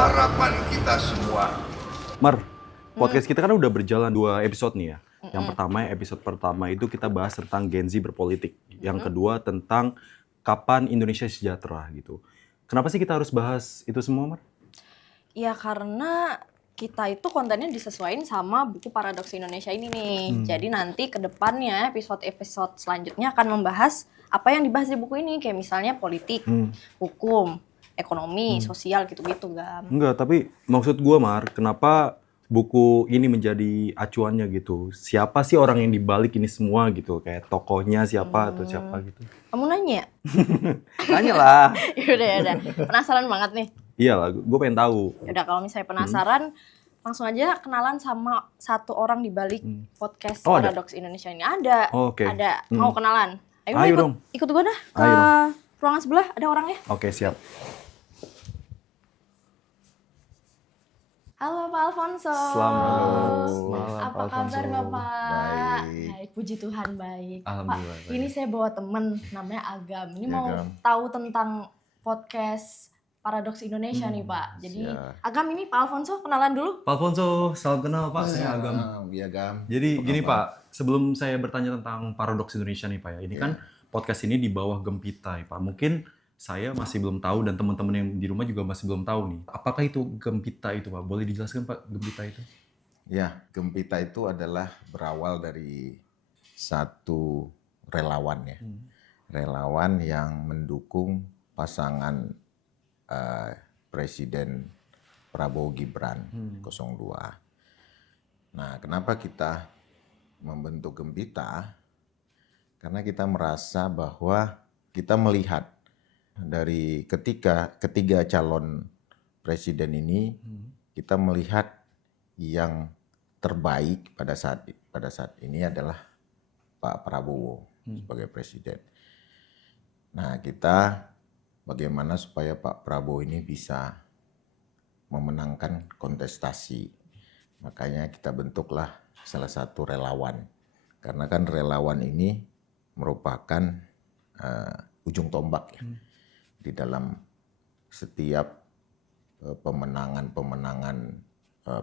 harapan kita semua. Mar, podcast kita kan udah berjalan 2 episode nih ya. Yang pertama, episode pertama itu kita bahas tentang Gen Z berpolitik. Yang kedua tentang kapan Indonesia sejahtera gitu. Kenapa sih kita harus bahas itu semua, Mar? Ya karena kita itu kontennya disesuaikan sama buku Paradoks Indonesia ini nih. Jadi nanti ke depannya episode-episode selanjutnya akan membahas apa yang dibahas di buku ini. Kayak misalnya politik, hukum, ekonomi, sosial gitu-gitu, Gam. Enggak, tapi maksud gua, Mar, kenapa buku ini menjadi acuannya gitu? Siapa sih orang yang dibalik ini semua gitu? Kayak tokohnya siapa atau siapa gitu? Kamu nanya? Tanya lah. Yaudah. Penasaran banget nih. Iyalah, gue pengen tahu. Yaudah kalau misalnya penasaran, langsung aja kenalan sama satu orang di balik podcast Oh, ada? Paradoks Indonesia ini. Ada. Oh, oke. Ada. Mau kenalan? Ayo dong. Ikut gue dah ke Ayo dong. ruangan sebelah, ada orangnya. Oke, siap. Halo Pak Alfonso. Selamat malam, Apa Alfonso. kabar Bapak? Baik. Puji Tuhan baik. Alhamdulillah, Pak, baik. ini saya bawa temen namanya Agam. Ini Ya, mau Agam. tahu tentang podcast Paradoks Indonesia nih Pak. Jadi siap. Agam ini Pak Alfonso kenalan dulu. Pak Alfonso, salam kenal Pak, saya Agam. Iya, Gam. Jadi gini Pak, sebelum saya bertanya tentang Paradoks Indonesia nih Pak ya, ini kan podcast ini di bawah Gempita ya Pak. Mungkin saya masih belum tahu dan teman-teman yang di rumah juga masih belum tahu nih. Apakah itu Gempita itu Pak? Boleh dijelaskan Pak, Gempita itu? Ya, Gempita itu adalah berawal dari satu relawan ya. Relawan yang mendukung pasangan Presiden Prabowo Gibran 02. Nah, kenapa kita membentuk Gempita? Karena kita merasa bahwa kita melihat dari ketiga calon presiden ini, kita melihat yang terbaik pada saat ini adalah Pak Prabowo sebagai presiden. Nah, kita bagaimana supaya Pak Prabowo ini bisa memenangkan kontestasi. Makanya kita bentuklah salah satu relawan. Karena kan relawan ini merupakan ujung tombak ya di dalam setiap pemenangan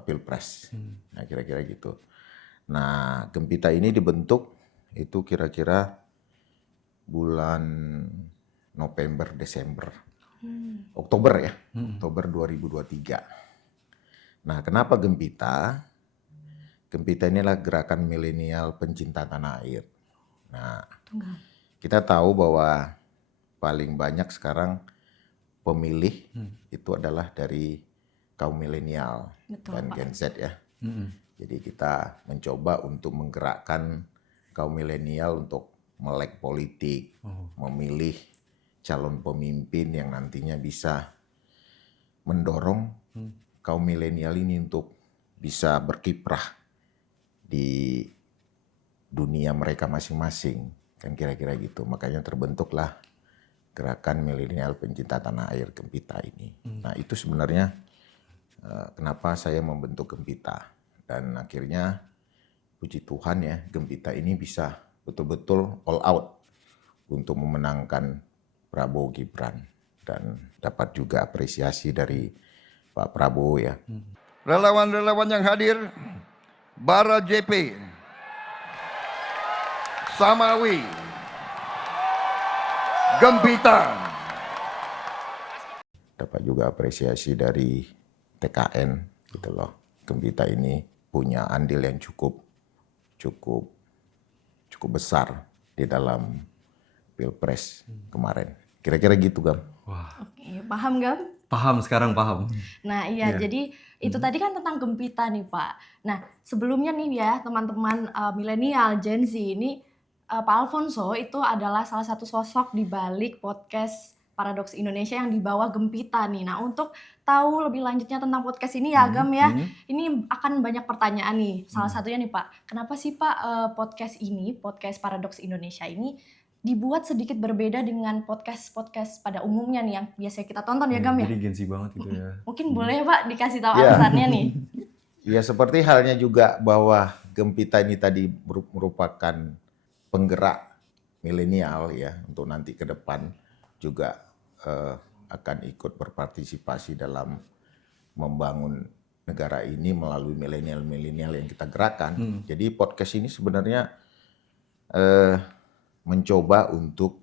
pilpres. Nah, kira-kira gitu. Nah, Gempita ini dibentuk itu kira-kira bulan November, Desember, Oktober ya, Oktober 2023. Nah, kenapa Gempita? Gempita inilah gerakan milenial pencinta tanah air. Nah, kita tahu bahwa paling banyak sekarang pemilih itu adalah dari kaum milenial dan Gen Z ya. Jadi kita mencoba untuk menggerakkan kaum milenial untuk melek politik, memilih calon pemimpin yang nantinya bisa mendorong kaum milenial ini untuk bisa berkiprah di dunia mereka masing-masing, kan kira-kira gitu. Makanya terbentuklah gerakan milenial pencinta tanah air Gempita ini. Nah, itu sebenarnya kenapa saya membentuk Gempita, dan akhirnya puji Tuhan ya, Gempita ini bisa betul-betul all out untuk memenangkan Prabowo Gibran dan dapat juga apresiasi dari Pak Prabowo ya. Relawan-relawan yang hadir, Bara JP, Samawi, Gempita. Dapat juga apresiasi dari TKN gitu loh. Gempita ini punya andil yang cukup besar di dalam Pilpres kemarin. Kira-kira gitu, Gam. Wah, Oke, paham Gam? paham sekarang paham. Nah iya, jadi itu tadi kan tentang Gempita nih Pak. Nah sebelumnya nih ya teman-teman milenial Gen Z ini, Pak Alfonso itu adalah salah satu sosok di balik podcast Paradoks Indonesia yang dibawa Gempita nih. Nah untuk tahu lebih lanjutnya tentang podcast ini ya Gam ya, ini akan banyak pertanyaan nih. Salah satunya nih Pak, kenapa sih Pak podcast Paradoks Indonesia ini dibuat sedikit berbeda dengan podcast-podcast pada umumnya nih yang biasa kita tonton ya Gam ya? Jadi Gen Z banget gitu ya. Mungkin boleh Pak dikasih tahu Ya. alasannya nih. Ya seperti halnya juga bahwa Gempita ini tadi merupakan penggerak milenial ya untuk nanti ke depan juga akan ikut berpartisipasi dalam membangun negara ini melalui milenial-milenial yang kita gerakan. Jadi podcast ini sebenarnya mencoba untuk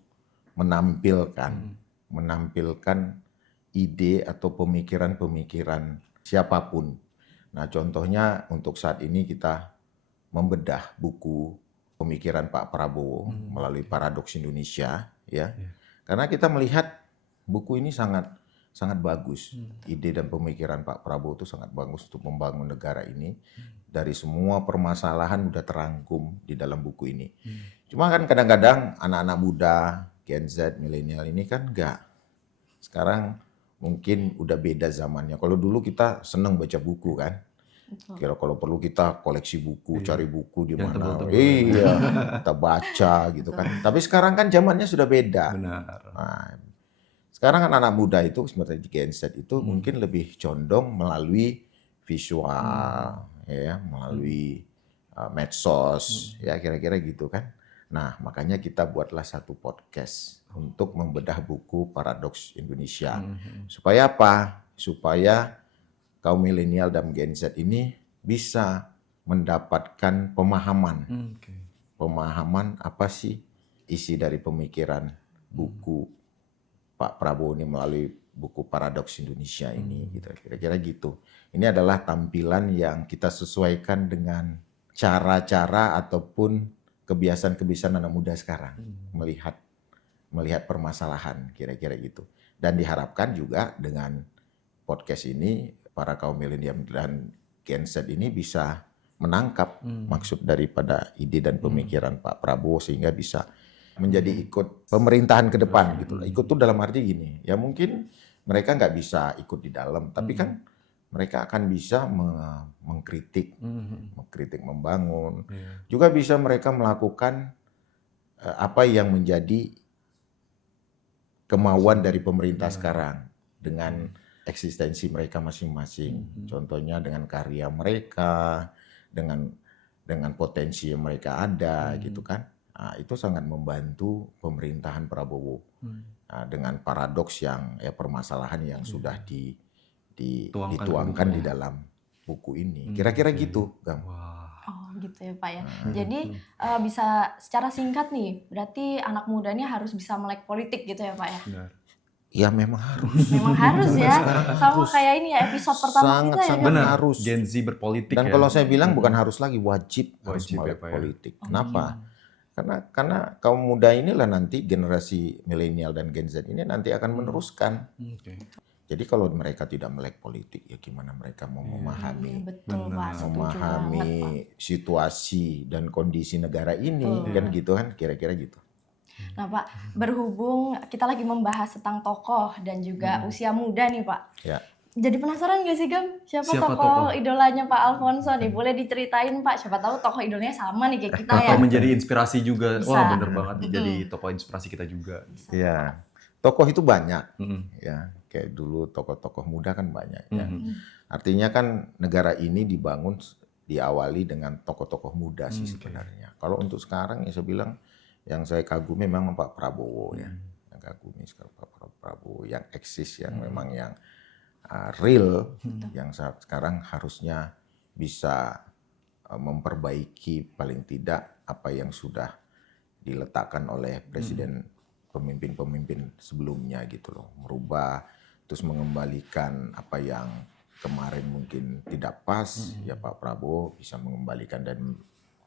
menampilkan ide atau pemikiran-pemikiran siapapun. Nah, contohnya untuk saat ini kita membedah buku pemikiran Pak Prabowo melalui Paradoks Indonesia, ya. Karena kita melihat buku ini sangat bagus. Ide dan pemikiran Pak Prabowo itu sangat bagus untuk membangun negara ini. Dari semua permasalahan udah terangkum di dalam buku ini. Cuma kan kadang-kadang anak-anak muda, Gen Z, milenial ini kan enggak. Sekarang mungkin udah beda zamannya. Kalau dulu kita senang baca buku kan. Kalau perlu kita koleksi buku, cari buku di mana. Iya, kita baca gitu kan. Tapi sekarang kan zamannya sudah beda. Benar. Nah, sekarang anak-anak muda itu seperti Gen Z itu mungkin lebih condong melalui visual, ya, melalui medsos, ya kira-kira gitu kan. Nah, makanya kita buatlah satu podcast untuk membedah buku Paradoks Indonesia. Supaya apa? Supaya kaum milenial dan Gen Z ini bisa mendapatkan pemahaman. Pemahaman apa sih isi dari pemikiran buku Pak Prabowo ini melalui buku Paradoks Indonesia ini, gitu. Kira-kira gitu. Ini adalah tampilan yang kita sesuaikan dengan cara-cara ataupun kebiasaan-kebiasaan anak muda sekarang melihat permasalahan, kira-kira gitu. Dan diharapkan juga dengan podcast ini para kaum milenial dan Gen Z ini bisa menangkap maksud daripada ide dan pemikiran Pak Prabowo sehingga bisa menjadi ikut pemerintahan ke depan gitu. Ikut tuh dalam arti gini, ya mungkin mereka nggak bisa ikut di dalam, tapi kan mereka akan bisa mengkritik, membangun. Juga bisa mereka melakukan apa yang menjadi kemauan dari pemerintah sekarang dengan eksistensi mereka masing-masing. Contohnya dengan karya mereka, dengan potensi yang mereka ada, gitu kan. Nah, itu sangat membantu pemerintahan Prabowo. Nah, dengan paradoks yang permasalahan yang sudah dituangkan di dalam buku ini. Kira-kira gitu, Gam. Oh gitu ya Pak ya. Jadi bisa secara singkat nih, berarti anak mudanya harus bisa melek politik gitu ya Pak ya? Benar. Ya memang harus. Memang harus ya. Sama kayak ini ya episode pertama kita ya. Sangat Benar. harus. Gen Z berpolitik. Dan ya. kalau saya bilang bukan harus lagi, wajib harus Wajib ya, melek Pak ya. politik. Kenapa? Karena kaum muda inilah nanti generasi milenial dan Gen Z ini nanti akan meneruskan. Jadi kalau mereka tidak melek politik, ya gimana mereka mau memahami, Betul Pak, setuju memahami banget, Pak. situasi dan kondisi negara ini, kan gitu kan, kira-kira gitu. Nah Pak, berhubung kita lagi membahas tentang tokoh dan juga usia muda nih Pak. Ya. Jadi penasaran gak sih Gam? Siapa Siapa tokoh tokoh? idolanya Pak Alfonso nih? Boleh diceritain Pak, siapa tahu tokoh idolanya sama nih kayak kita ya. Atau menjadi inspirasi juga. Bisa. Wah bener banget, jadi tokoh inspirasi kita juga. Ya, tokoh itu banyak, ya. Kayak dulu tokoh-tokoh muda kan banyak, ya. Artinya kan negara ini diawali dengan tokoh-tokoh muda sih sebenarnya. Kalau untuk sekarang ya saya bilang yang saya kagumi memang Pak Prabowo ya, yang kagumi sekarang Pak Prabowo yang eksis, yang memang yang real, yang sekarang harusnya bisa memperbaiki paling tidak apa yang sudah diletakkan oleh presiden pemimpin-pemimpin sebelumnya gitu loh, merubah terus mengembalikan apa yang kemarin mungkin tidak pas, ya Pak Prabowo bisa mengembalikan dan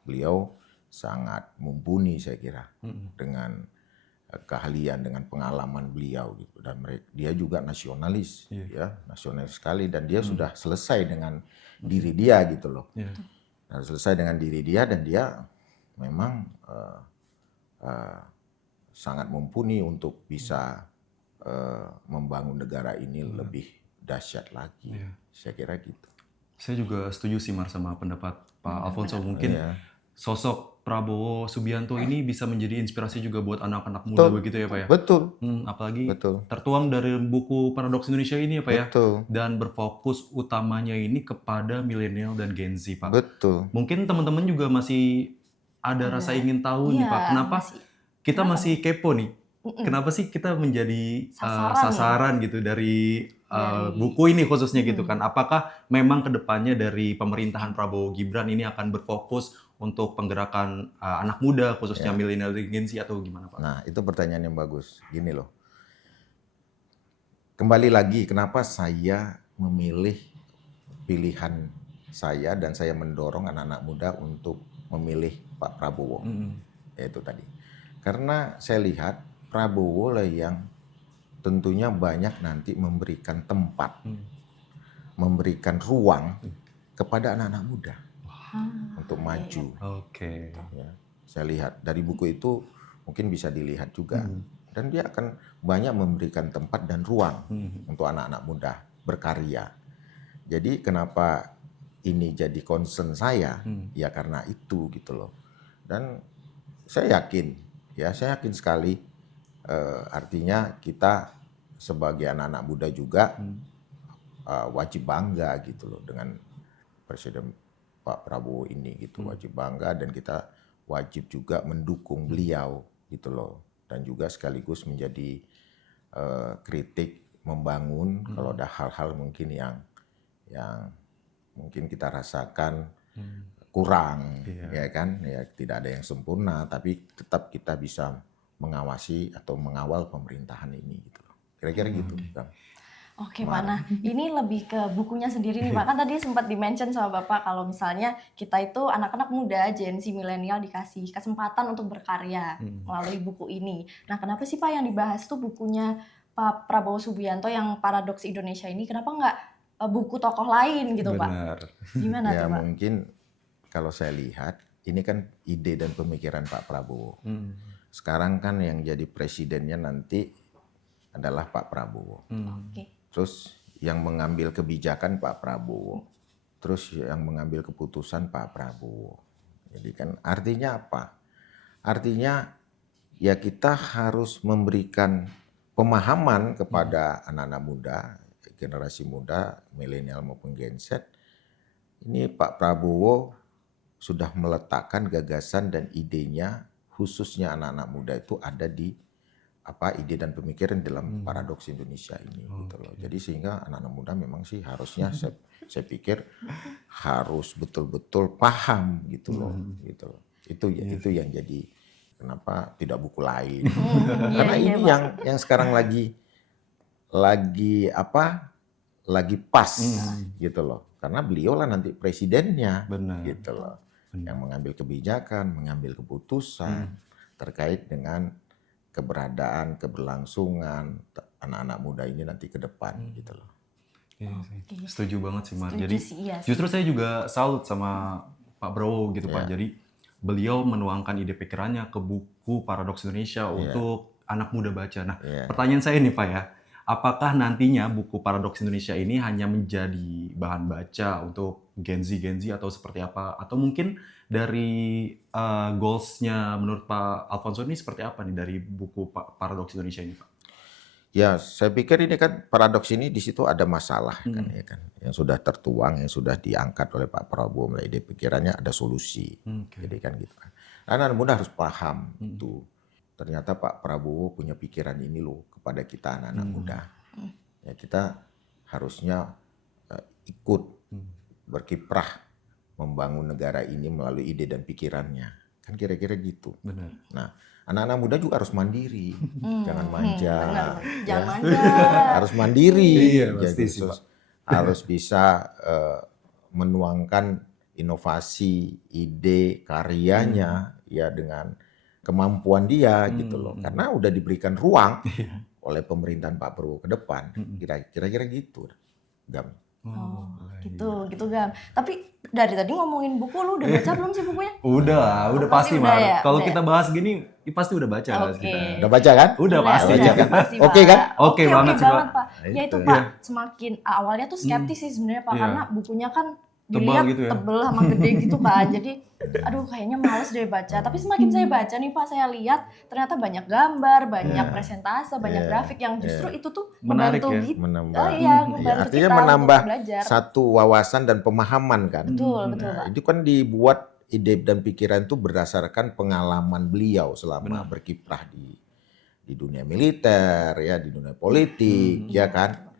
beliau sangat mumpuni saya kira dengan keahlian, dengan pengalaman beliau gitu, dan dia juga nasionalis, ya nasionalis sekali, dan dia sudah selesai dengan diri dia gitu loh, nah, selesai dengan diri dia, dan dia memang sangat mumpuni untuk bisa membangun negara ini lebih dahsyat lagi, saya kira gitu. Saya juga setuju sih Mar sama pendapat Pak Alfonso. Mungkin sosok Prabowo Subianto ini bisa menjadi inspirasi juga buat anak-anak muda begitu ya Pak ya? Betul. Apalagi Betul. tertuang dari buku Paradoks Indonesia ini ya Pak ya? Betul. Dan berfokus utamanya ini kepada milenial dan Gen Z Pak. Betul. Mungkin teman-teman juga masih ada rasa ingin tahu nih Pak, kenapa kita masih kepo nih? Kenapa sih kita menjadi sasaran gitu dari buku ini khususnya gitu kan. Apakah memang kedepannya dari pemerintahan Prabowo Gibran ini akan berfokus untuk penggerakan anak muda khususnya milenial dan Gen Z atau gimana Pak? Nah, itu pertanyaan yang bagus. Gini loh. Kembali lagi, kenapa saya memilih pilihan saya dan saya mendorong anak-anak muda untuk memilih Pak Prabowo. Yaitu tadi. Karena saya lihat Prabowo lah yang tentunya banyak nanti memberikan tempat, memberikan ruang kepada anak-anak muda untuk maju. Oke. Ya, saya lihat dari buku itu mungkin bisa dilihat juga. Dan dia akan banyak memberikan tempat dan ruang untuk anak-anak muda berkarya. Jadi kenapa ini jadi concern saya? Ya karena itu gitu loh. Dan saya yakin sekali artinya kita sebagai anak-anak muda juga wajib bangga gitu loh dengan Presiden Pak Prabowo ini gitu. Wajib bangga dan kita wajib juga mendukung beliau gitu loh. Dan juga sekaligus menjadi kritik membangun kalau ada hal-hal mungkin yang mungkin kita rasakan kurang, ya kan, ya tidak ada yang sempurna, tapi tetap kita bisa mengawasi atau mengawal pemerintahan ini gitu loh. Kira-kira gitu, Kang. Oke Pak, nah ini lebih ke bukunya sendiri nih Pak. Kan tadi sempat di-mention sama Bapak kalau misalnya kita itu anak-anak muda, Gen Z, milenial dikasih kesempatan untuk berkarya melalui buku ini. Nah kenapa sih Pak yang dibahas tuh bukunya Pak Prabowo Subianto yang Paradoks Indonesia ini? Kenapa nggak buku tokoh lain gitu Pak? Benar. Gimana Ya tuh Pak? mungkin kalau saya lihat ini kan ide dan pemikiran Pak Prabowo. Sekarang kan yang jadi presidennya nanti adalah Pak Prabowo. Oke. Terus yang mengambil kebijakan Pak Prabowo. Terus yang mengambil keputusan Pak Prabowo. Jadi kan artinya apa? Artinya ya kita harus memberikan pemahaman kepada anak-anak muda, generasi muda, milenial maupun Gen Z. Ini Pak Prabowo sudah meletakkan gagasan dan idenya khususnya anak-anak muda itu ada di ide dan pemikiran dalam Paradoks Indonesia ini gitu loh. Jadi sehingga anak-anak muda memang sih harusnya saya pikir harus betul-betul paham gitu loh, gitu loh. Itu yang jadi kenapa tidak buku lain. Karena ini yang sekarang lagi pas gitu loh. Karena beliau lah nanti presidennya. Benar. Gitu loh. Yang mengambil kebijakan, mengambil keputusan terkait dengan keberadaan, keberlangsungan anak-anak muda ini nanti ke depan gitu loh. Iya sih. Setuju banget sih Mar. Setuju Jadi sih, iya sih. justru saya juga salut sama Pak Prabowo gitu Pak. Jadi beliau menuangkan ide pikirannya ke buku Paradoks Indonesia untuk anak muda baca. Nah, pertanyaan saya nih Pak ya, apakah nantinya buku Paradoks Indonesia ini hanya menjadi bahan baca untuk Gen Z atau seperti apa? Atau mungkin dari goals-nya menurut Pak Alfonso ini seperti apa nih dari buku Paradoks Indonesia ini Pak? Ya, saya pikir ini kan paradoks ini di situ ada masalah kan ya kan. Yang sudah tertuang, yang sudah diangkat oleh Pak Prabowo melalui ide pikirannya ada solusi. Jadi kan gitu kan. Anak muda harus paham tuh. Ternyata Pak Prabowo punya pikiran ini loh kepada kita anak-anak muda. Ya kita harusnya ikut berkiprah membangun negara ini melalui ide dan pikirannya. Kan kira-kira gitu. Benar. Nah, anak-anak muda juga harus mandiri, jangan manja. Benar. Ya. Jangan manja. Harus mandiri, Iya, pasti jadi sih, Pak. harus bisa menuangkan inovasi, ide, karyanya ya dengan kemampuan dia gitu loh. Karena udah diberikan ruang oleh pemerintahan Pak Prabowo ke depan. Kira-kira gitu, Gam. Oh, gitu Gam. Tapi dari tadi ngomongin buku, lu udah baca belum sih bukunya? Udah pasti pasti udah Mar. ya, Kalau udah kita bahas gini, pasti udah baca lah Oke. kita. Udah baca kan? Udah pasti. Udah, kan? pasti, Oke Pak. kan? Oke banget sih, Pak. Pak. Ya itu Pak, semakin awalnya tuh skeptis sih sebenarnya Pak, Iya. karena bukunya kan Tebal dilihat gitu ya. tebel sama gede gitu kan. Jadi aduh kayaknya males deh baca. Tapi semakin saya baca nih Pak, saya lihat ternyata banyak gambar, banyak presentase, banyak grafik yang justru itu tuh Menarik membantu ya. gitu. Menambah, Oh iya, ya, membantu artinya kita menambah untuk belajar. satu wawasan dan pemahaman kan. Betul Nah, Pak. itu kan dibuat ide dan pikiran itu berdasarkan pengalaman beliau selama berkiprah di dunia militer ya, di dunia politik ya kan.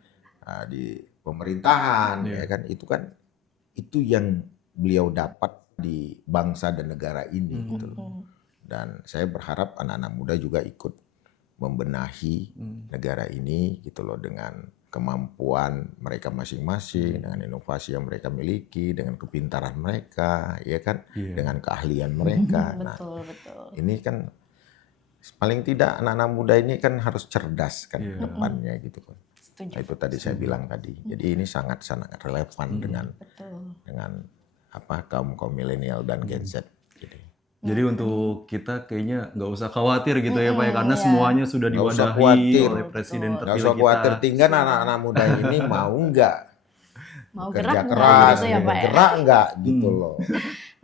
di pemerintahan, Iya. ya kan itu yang beliau dapat di bangsa dan negara ini gitu loh. Dan saya berharap anak-anak muda juga ikut membenahi negara ini gitu loh, dengan kemampuan mereka masing-masing, dengan inovasi yang mereka miliki, dengan kepintaran mereka, ya kan, Iya. dengan keahlian mereka. Nah, Betul. ini kan paling tidak anak-anak muda ini kan harus cerdas kan Iya. ke depannya gitu kan. Setuju. Nah, itu tadi saya bilang tadi. Jadi ini sangat-sangat relevan Betul. dengan kaum milenial dan Gen Z. Jadi untuk kita kayaknya nggak usah khawatir gitu ya Pak ya, karena iya. semuanya sudah Nggak usah diwadahi khawatir. oleh presiden Betul. Nggak terpilih usah khawatir, kita. tinggal anak-anak muda ini mau nggak Mau kerja gerak nggak keras, gitu ya Pak ya? gerak nggak gitu loh.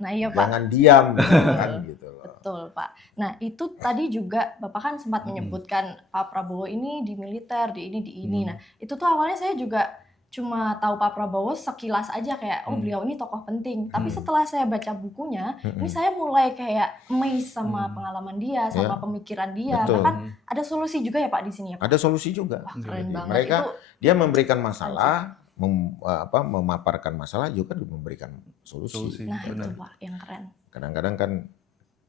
Nah iya Pak. Jangan diam kan gitu loh. Betul Pak. Nah itu tadi juga Bapak kan sempat menyebutkan Pak Prabowo ini di militer, di ini. Nah itu tuh awalnya saya juga cuma tahu Pak Prabowo sekilas aja kayak oh beliau ini tokoh penting. Tapi setelah saya baca bukunya, ini saya mulai kayak amazed sama pengalaman dia, sama pemikiran dia. Betul. Bahkan ada solusi juga ya Pak di sini ya Pak. Ada solusi juga. Wah keren Jadi banget mereka itu. dia memberikan masalah, memaparkan masalah juga memberikan solusi. Nah itu Pak yang keren. Kadang-kadang kan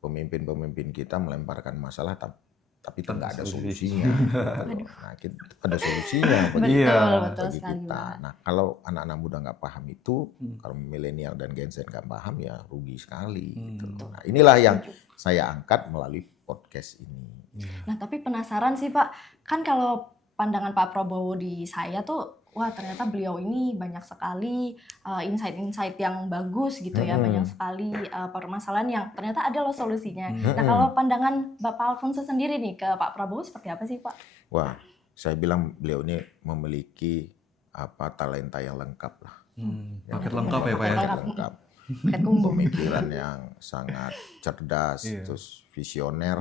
pemimpin-pemimpin kita melemparkan masalah tapi nggak ada solusinya. Nah, ada solusinya bagi, Betul bagi sekali kita. Pak. Nah, kalau anak-anak muda nggak paham itu, kalau milenial dan Gen Z nggak paham ya rugi sekali. Gitu. Nah, inilah yang saya angkat melalui podcast ini. Nah tapi penasaran sih Pak, kan kalau pandangan Pak Prabowo di saya tuh, wah ternyata beliau ini banyak sekali insight-insight yang bagus gitu ya, banyak sekali permasalahan yang ternyata ada loh solusinya. Nah kalau pandangan Bapak Alfonso sendiri nih ke Pak Prabowo seperti apa sih Pak? Wah, saya bilang beliau ini memiliki talenta yang lengkap lah. Paket lengkap ya Pak ya. Paket lengkap. Paket kumbu. Pemikiran yang sangat cerdas, terus visioner,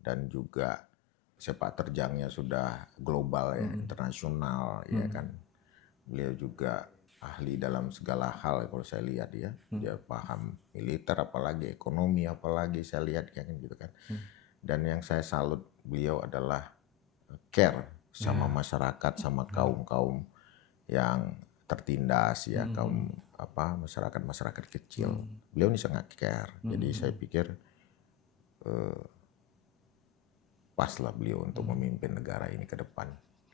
dan juga sepak terjangnya sudah global ya, internasional ya kan. Beliau juga ahli dalam segala hal kalau saya lihat ya. Dia paham militer apalagi ekonomi apalagi saya lihat kan gitu kan. Dan yang saya salut beliau adalah care sama masyarakat, sama kaum-kaum yang tertindas ya, kaum masyarakat kecil. Beliau ini sangat care. Jadi saya pikir pas lah beliau untuk memimpin negara ini ke depan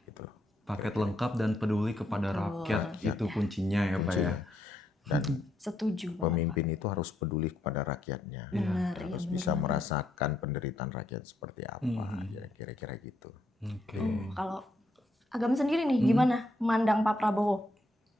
gitu loh. Paket lengkap dan peduli kepada rakyat itu kuncinya ya Pak ya. Dan Setuju banget, pemimpin itu harus peduli kepada rakyatnya. Benar, Harus iya, bisa merasakan penderitaan rakyat seperti apa, ya kira-kira gitu. Oke. Kalau Agam sendiri nih gimana memandang Pak Prabowo?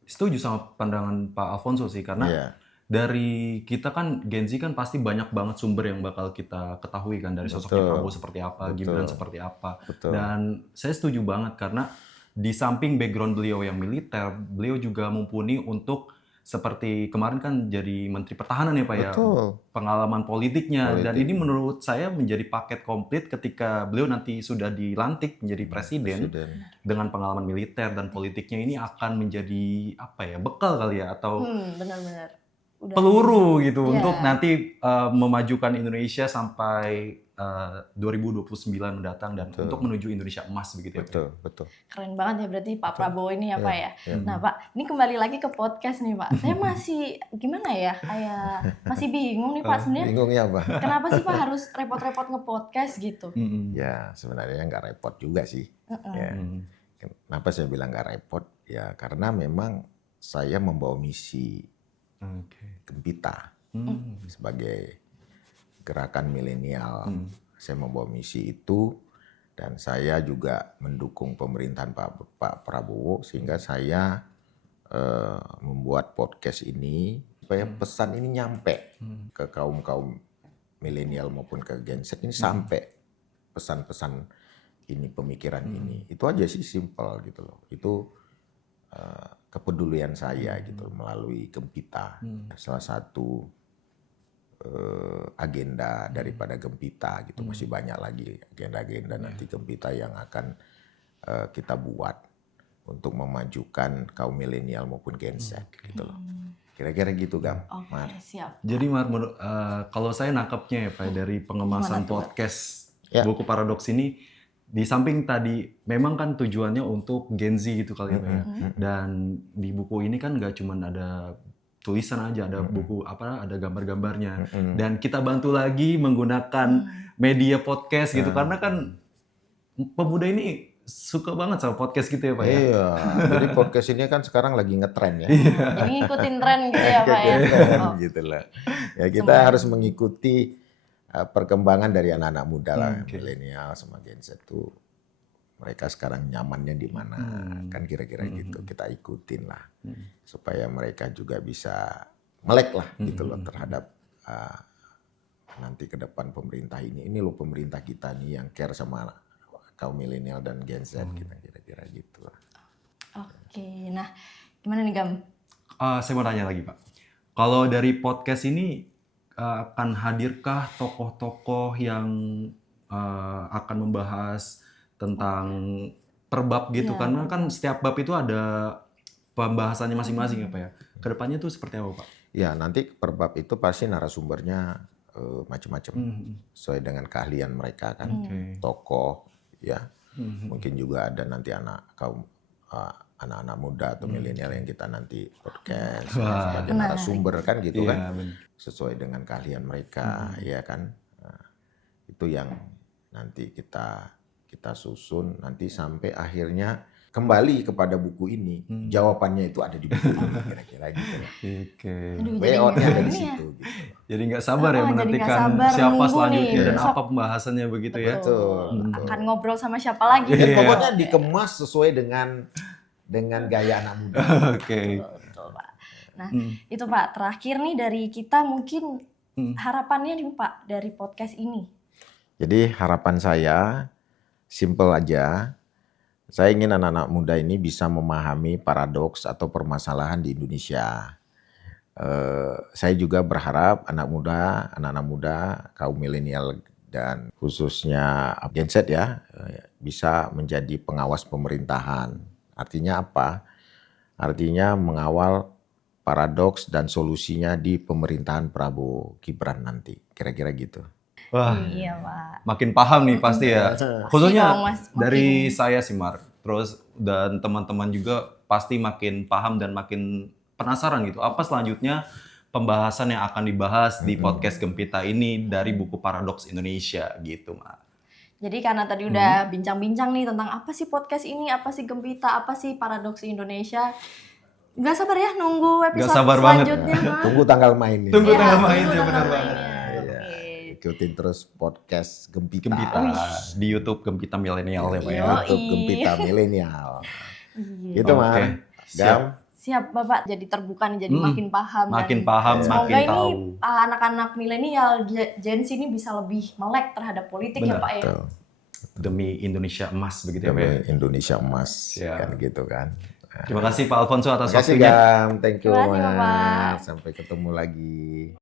Setuju sama pandangan Pak Alfonso sih, karena Iya. dari kita kan Gen Z kan pasti banyak banget sumber yang bakal kita ketahui kan dari sosoknya Betul. Prabowo seperti apa, Gibran seperti apa. Betul. Dan saya setuju banget karena di samping background beliau yang militer, beliau juga mumpuni untuk seperti kemarin kan jadi Menteri Pertahanan ya Pak ya. Betul. Pengalaman politiknya dan ini menurut saya menjadi paket komplit ketika beliau nanti sudah dilantik menjadi presiden. Dengan pengalaman militer dan politiknya ini akan menjadi apa ya, bekal kali ya atau Benar-benar. Udah. peluru gitu Iya. untuk nanti memajukan Indonesia sampai 2029 mendatang dan untuk menuju Indonesia emas begitu ya. Pak? Betul. Keren banget ya berarti Pak Prabowo ini ya Pak ya. Iya. Nah Pak, ini kembali lagi ke podcast nih Pak. Saya masih gimana ya, kayak masih bingung nih Pak sebenarnya. Bingungnya apa? Kenapa sih Pak harus repot-repot nge-podcast gitu? Ya sebenarnya nggak repot juga sih. Ya. Kenapa saya bilang nggak repot? Ya karena memang saya membawa misi Gempita sebagai gerakan milenial. Saya membawa misi itu dan saya juga mendukung pemerintahan Pak Prabowo sehingga saya membuat podcast ini supaya pesan ini nyampe ke kaum milenial maupun ke Gen Z ini sampai pesan-pesan ini, pemikiran ini. Itu aja sih, simple gitu loh. Itu kepedulian saya gitu melalui Gempita. Salah satu agenda daripada Gempita gitu. Masih banyak lagi agenda-agenda nanti Gempita yang akan kita buat untuk memajukan kaum milenial maupun Gen Z gitu loh. Kira-kira gitu Gam. Oke, siap. Jadi Mar, kalau saya nangkepnya ya Pak dari pengemasan Gimana tuh, Pak? podcast Ya. Buku Paradoks ini di samping tadi memang kan tujuannya untuk Gen Z gitu kali ya Pak ya. Dan di buku ini kan nggak cuma ada tulisan aja, ada buku ada gambar-gambarnya. Dan kita bantu lagi menggunakan media podcast gitu karena kan pemuda ini suka banget sama podcast gitu ya Pak ya. Iya, jadi podcast ini kan sekarang lagi ngetren ya. Jadi ngikutin tren gitu ya Pak ya. Oh, Gitu lah. Ya kita harus mengikuti perkembangan dari anak-anak muda lah, milenial sama Gen Z tuh. Mereka sekarang nyamannya di mana, kan kira-kira gitu. Kita ikutin lah, supaya mereka juga bisa melek lah gitu loh terhadap nanti ke depan pemerintah ini. Ini loh pemerintah kita nih yang care sama kaum milenial dan Gen Z, kita kira-kira gitu lah. Oke, nah gimana nih Gam? Saya mau tanya lagi Pak. Kalau dari podcast ini akan hadirkah tokoh-tokoh yang akan membahas tentang per bab gitu? Karena kan setiap bab itu ada pembahasannya masing-masing ya Pak ya. Kedepannya tuh seperti apa Pak? Ya nanti per bab itu pasti narasumbernya macam-macam sesuai dengan keahlian mereka kan. Tokoh ya, mungkin juga ada nanti anak-anak muda atau milenial yang kita nanti podcast sebagai narasumber kan gitu kan, sesuai dengan keahlian mereka ya kan. Nah, itu yang nanti kita susun nanti sampai akhirnya kembali kepada buku ini. Jawabannya itu ada di buku ini kira-kira gitu. Oke. Way out-nya ada di situ gitu. Jadi nggak sabar ya jadi menantikan nggak sabar siapa nunggu selanjutnya nih, dan besok. apa pembahasannya begitu ya. Betul. Akan ngobrol sama siapa lagi? Dan Iya. pokoknya dikemas sesuai dengan gaya anak muda. Oke. Betul, Pak. Nah, itu Pak, terakhir nih dari kita mungkin harapannya nih Pak dari podcast ini. Jadi harapan saya simple aja. Saya ingin anak-anak muda ini bisa memahami paradoks atau permasalahan di Indonesia. Saya juga berharap anak-anak muda, kaum milenial dan khususnya Gen Z ya, bisa menjadi pengawas pemerintahan. Artinya apa? Artinya mengawal paradoks dan solusinya di pemerintahan Prabowo Gibran nanti. Kira-kira gitu. Wah, Iya Pak. makin paham nih pasti ya. dong, Khususnya Mas. dari saya sih Mar. Terus dan teman-teman juga pasti makin paham dan makin penasaran gitu. Apa selanjutnya pembahasan yang akan dibahas di podcast Gempita ini dari buku Paradoks Indonesia gitu, Mar. Jadi karena tadi udah bincang-bincang nih tentang apa sih podcast ini, apa sih Gempita, apa sih Paradoks Indonesia. Gak sabar ya nunggu episode sabar banget. selanjutnya. Mas. Tunggu tanggal mainnya. Tunggu Iya, tanggal tunggu mainnya, tanggal benar mainnya. banget. Oke. Ikutin terus podcast Gempita. Gempita di YouTube Gempita Milenial ya, Pak ya. YouTube Gempita Milenial. Iya. Gitu Oke, Mar. siap. Gam. Siap Bapak, jadi terbuka nih, jadi makin paham. Makin dan paham, semoga makin ini tahu. anak-anak milenial Gen Z ini bisa lebih melek terhadap politik ya Benar. Pak ya. Tuh, Demi Indonesia emas begitu ya, Pak ya. demi Indonesia emas Siap. kan gitu kan. Terima kasih Pak Alfonso atas Terima kasih waktunya. Gam, thank you Terima kasih, Mar. Bapak. Sampai ketemu lagi.